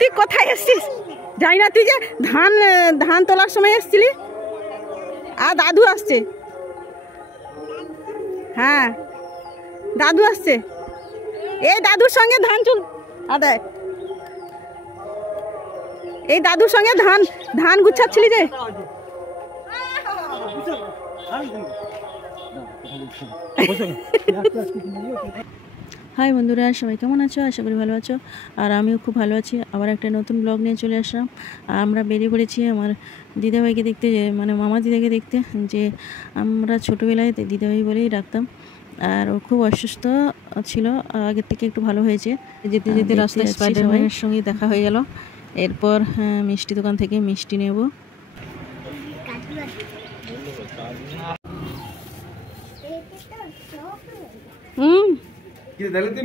তুই কোথায় এসছিস জানি না, তুই যে ধান তোলার সময় এসছিলি। আর দাদু আসছে, হ্যাঁ দাদু আসছে, এই দাদুর সঙ্গে ধান চুল আদায়, এই দাদুর সঙ্গে ধান গুছাচ্ছিলি যে। হাই বন্ধুরা, সবাই কেমন আছো? আশা করি ভালো আছো, আর আমিও খুব ভালো আছি। আবার একটা নতুন ব্লগ নিয়ে চলে আসলাম। আমরা বেরিয়ে পড়েছি আমার দিদাভাইকে দেখতে, মানে মামা দিদাকে দেখতে, যে আমরা ছোটোবেলায় দিদাভাই বলেই ডাকতাম। আর ও খুব অসুস্থ ছিল, আগের থেকে একটু ভালো হয়েছে। যেতে যেতে রাস্তায় স্পাইডারম্যানের সঙ্গে দেখা হয়ে গেল। এরপর মিষ্টি দোকান থেকে মিষ্টি নেব।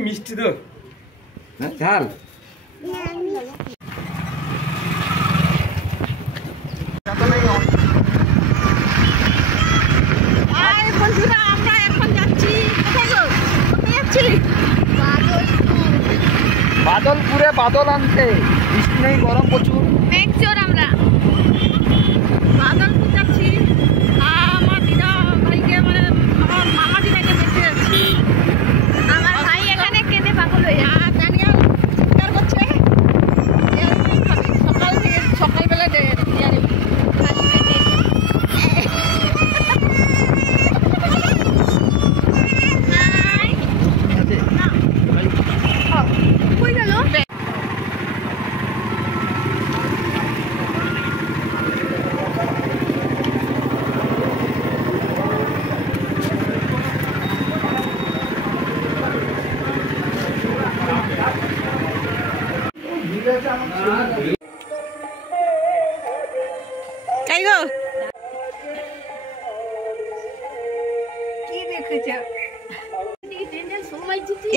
মিষ্টি তো ঝাল আমরা এখন যাচ্ছি বাদলপুরে, বাদল আনতে। বৃষ্টি নেই, গরম প্রচুর। আমরা বাদলপুর যাচ্ছি, আমার দিদা ভাইকে, মানে আমার মামা দিদাকে দেখতে যাচ্ছি। আমার ভাই এখানে কেঁদে পাগল হয়ে যায়। করছে সকালবেলা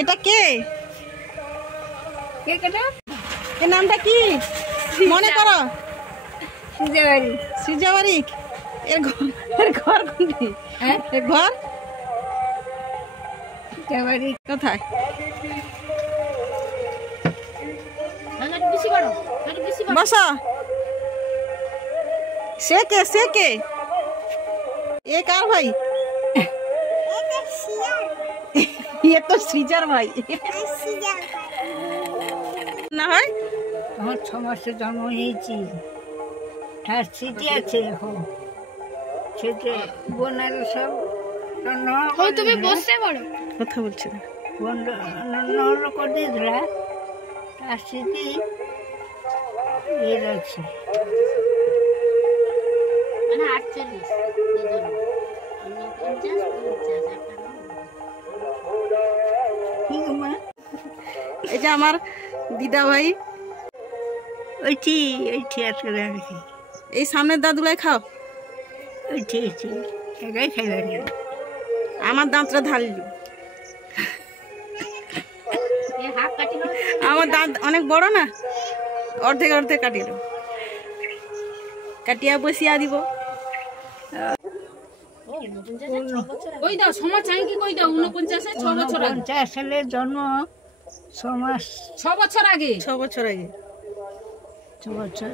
এটা কে? এর নামটা কি মনে করো? সিজাবাড়ি। এর ঘর কোনটি? এর ঘর কোথায়? বসো। সে কে? এ কার ভাই? ये तो सीजर भाई না হয়। আমার 6 মাসে জন্ম হয়েছি, তার স্মৃতি আছে এখন। সেটা বোনের সব তুমি বসতে পারো, কথা বলছি না, হলো করে দিয়েছিল, তার স্মৃতি এর আছে। মানে 48 এই যে আমার দিদা ভাই, ওইটি আজকে দেখি। এই সামনের দাদুলাই খাও। ওইটি এটাই খাইবে। আমার দাঁতটা ঢাললি, আমার দাঁত অনেক বড় না, অর্ধেক কাটিয়ে দেবো, কাটিয়া বসিয়া দিব। কই দাও সময় চাই কি কই দাও? 49 এ 6 বছর আগে। 49 সালের জন্ম, 6 মাস 6 বছর আগে। 6 বছর আগে। 6 বছর।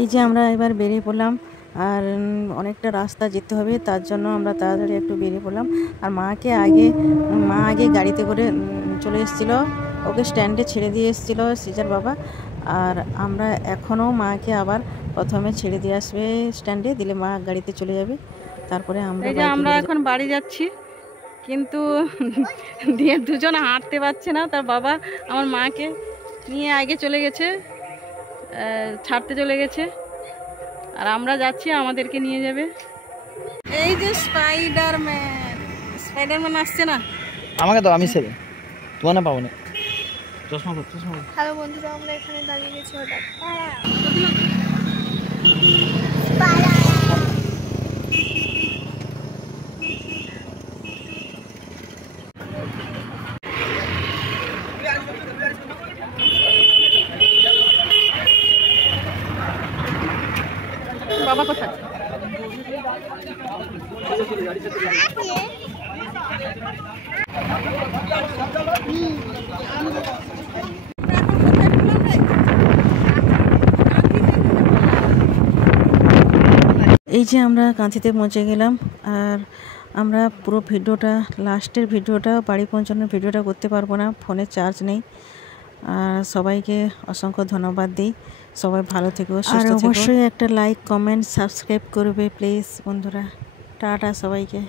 এই যে আমরা এবার বেরিয়ে পড়লাম, আর অনেকটা রাস্তা যেতে হবে, তার জন্য আমরা তাড়াতাড়ি একটু বেরিয়ে পড়লাম। আর মা আগে গাড়িতে করে চলে এসেছিলো, ওকে স্ট্যান্ডে ছেড়ে দিয়ে এসেছিলো সিজার বাবা। আর আমরা এখনও মাকে আবার প্রথমে ছেড়ে দিয়ে আসবে স্ট্যান্ডে, দিলে মা গাড়িতে চলে যাবে। তারপরে আমরা এখন বাড়ি যাচ্ছি, কিন্তু দিয়ে দুজন হাঁটতে পারছে না। তার বাবা আমার মাকে নিয়ে আগে চলে গেছে, ছাড়তে চলে গেছে, আর আমরা যাচ্ছি, আমাদেরকে নিয়ে যাবে। এই যে স্পাইডারম্যান আসছে না, আমাকে তো আমি সেরে তোমার না পাবো না। চশমা। হ্যালো বন্ধুরা, আমরা এখানে দাঁড়িয়ে গেছি হঠাৎ। বাবা কোথায়? এই যে আমরা কাঁথিতে পৌঁছে গেলাম, আর আমরা পুরো ভিডিওটা, লাস্টের ভিডিওটা, বাড়ি পৌঁছানোর ভিডিওটা করতে পারবো না, ফোনে চার্জ নেই। আর সবাইকে অসংখ্য ধন্যবাদ দিই। সবাই ভালো থেকো, সুস্থ থেকো। অবশ্যই একটা লাইক, কমেন্ট, সাবস্ক্রাইব করবে প্লিজ বন্ধুরা। টাটা সবাইকে।